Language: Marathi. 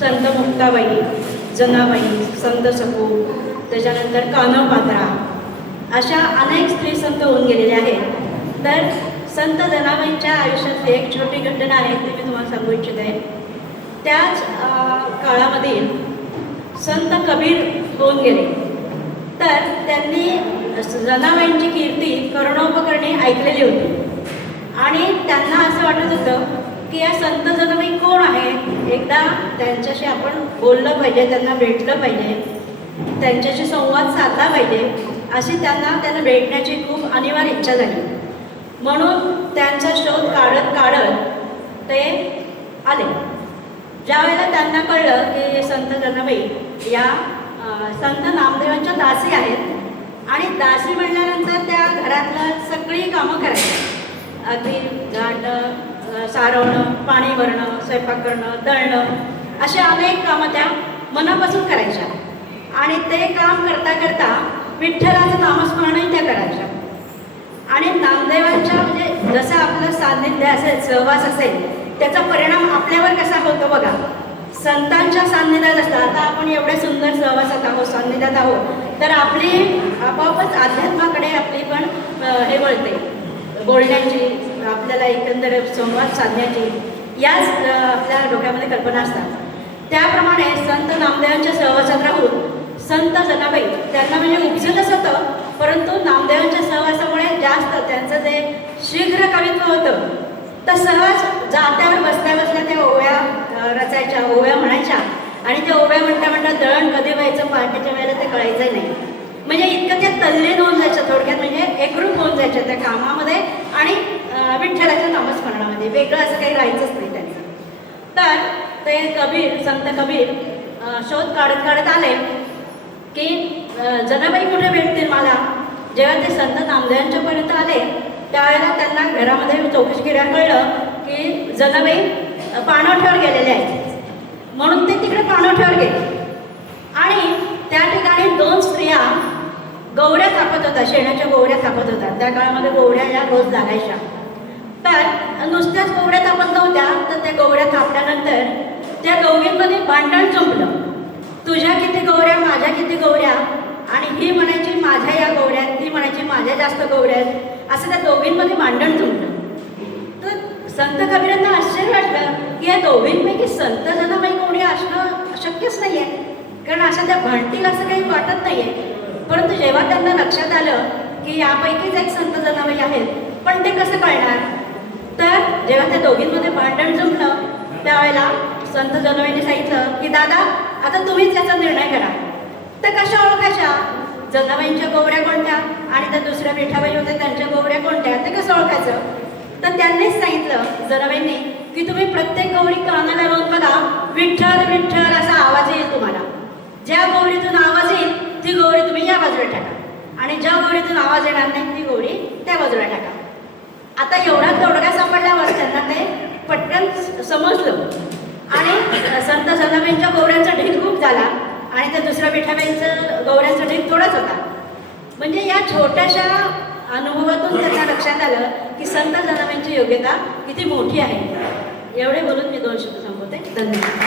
संत मुक्ताबाई, जनाबाई, संत सखू, त्याच्यानंतर कानवपात्रा, अशा अनेक स्त्री संत होऊन गेलेले आहेत. तर संत जनाबाईंच्या आयुष्यातली एक छोटी घटना आहे ती मी तुम्हाला सांगू इच्छिते. त्याच काळामध्ये संत कबीर होऊन गेले. तर त्यांनी जनाबाईंची कीर्ती करणोपकरणी ऐकलेली होती आणि त्यांना असं वाटत होतं की या संत जनाबाई कोण आहे, एकदा त्यांच्याशी आपण बोललं पाहिजे, त्यांना भेटलं पाहिजे, त्यांच्याशी संवाद साधला पाहिजे, अशी त्यांना भेटण्याची खूप अनिवार्य इच्छा झाली. म्हणून त्यांचा शोध काढत काढत ते आले. ज्यावेळेला त्यांना कळलं की संत जनाबाई या संत नामदेवांच्या दासी आहेत आणि दासी म्हणल्यानंतर त्या घरातलं सगळी कामं करायची, अगदी झाडणं, सारवणं, पाणी भरणं, स्वयंपाक करणं, दळणं, असे अनेक कामं त्या मनापासून करायच्या. आणि ते काम करता करता विठ्ठलाचं नामस्मरणही त्या करायच्या. आणि नामदेवांच्या म्हणजे जसं आपलं सान्निध्य असेल, सहवास असेल, त्याचा परिणाम आपल्यावर कसा होतो बघा. संतांच्या सान्निध्यात असता, आता आपण एवढ्या सुंदर सहवासात आहोत, सान्निध्यात आहोत, तर आपली आपोआपच अध्यात्माकडे आपली पण हे वळते, बोलण्याची, आपल्याला एकंदर संवाद साधण्याची, याच आपल्या डोक्यामध्ये कल्पना असतात. त्याप्रमाणे संत नामदेवांच्या सहवासात राहून संत जनाबाई त्यांना म्हणजे उपजतच होतं, परंतु नामदेवांच्या सहवासामुळे जास्त त्यांचं जे शीघ्र कवित्व होतं, तर सहज जात्यावर बसल्या बसल्या त्या ओव्या रचायच्या, ओव्या म्हणायच्या. आणि त्या ओव्या म्हणता म्हणता दळण कधी व्हायचं पहाटेच्या वेळेला ते कळायचं नाही. म्हणजे इतकं त्या तल्लीन होऊन जायच्या, थोडक्यात म्हणजे एकरूप होऊन जायच्या त्या कामामध्ये आणि विठ्ठलाच्या नामस्मरणामध्ये. वेगळं असं काही राहायचंच नाही त्यांचं. तर ते कबीर, संत कबीर शोध काढत काढत आले की जनाबाई कुठे भेटतील मला. जेव्हा ते संत नामदेवांच्यापर्यंत आले त्यावेळेला त्यांना घरामध्ये चौकशी केल्यावर कळलं की जनाबाई पाणवठ्यावर गेलेले आहेत. म्हणून ते तिकडे पाणवठ्यावर गेले आणि त्या ठिकाणी 2 स्त्रिया गौऱ्या थापत होत्या, शेणाच्या गौऱ्या थापत होत्या. त्या काळामध्ये गौऱ्या या रोज लागायच्या. तर नुसत्याच गौऱ्या थापत नव्हत्या, तर त्या गौऱ्या थापल्यानंतर त्या दोघींमध्ये भांडण जमलं. तुझ्या किती गौऱ्या, माझ्या किती गौऱ्या, आणि ही म्हणायची माझ्या या गौऱ्या, ती म्हणायची माझ्या जास्त गौऱ्या आहेत, असं त्या दोघींमध्ये भांडण जमलं. तर संत कबीरांना आश्चर्य वाटलं की या दोघींपैकी संत जनाबाई गौरी असणं शक्यच नाही आहे, कारण अशा त्या भांडतील असं काही वाटत नाही आहे. परंतु जेव्हा त्यांना लक्षात आलं की यापैकीच एक संत जनाबाई आहेत, पण ते कसं कळणार. तर जेव्हा त्या दोघींमध्ये भांडण जमलं त्यावेळेला संत जनाबाईंनी सांगितलं की दादा आता तुम्हीच याचा निर्णय करा. तर कशा ओळखायच्या, जनाबाईंच्या गौऱ्या कोणत्या आणि त्या दुसऱ्या विठाबाई होत्या त्यांच्या गौऱ्या कोणत्या, ते कसं ओळखायचं. तर त्यांनीच सांगितलं जनाबाईंनी की तुम्ही प्रत्येक गौरी कानाला लावून बघा, विठ्ठल विठ्ठल असा आवाज येईल तुम्हाला. ज्या गौरीतून आवाज येईल ती गौरी तुम्ही या बाजूला टाका आणि ज्या गौरीतून आवाज येणार नाही ती गौरी त्या बाजूला टाका. आता एवढा तोडगा सापडल्यावर त्यांना ते पटकन समजलं आणि संत जनाबाईंच्या गौऱ्यांचा ढीग खूप झाला आणि त्या दुसऱ्या विठाबाईंचं गौऱ्यांचा ढीग थोडाच होता. म्हणजे या छोट्याशा अनुभवातून त्यांना लक्षात आलं की संत जनाबाईंची योग्यता किती मोठी आहे. एवढे बोलून मी 2 शब्द संपवते. धन्यवाद.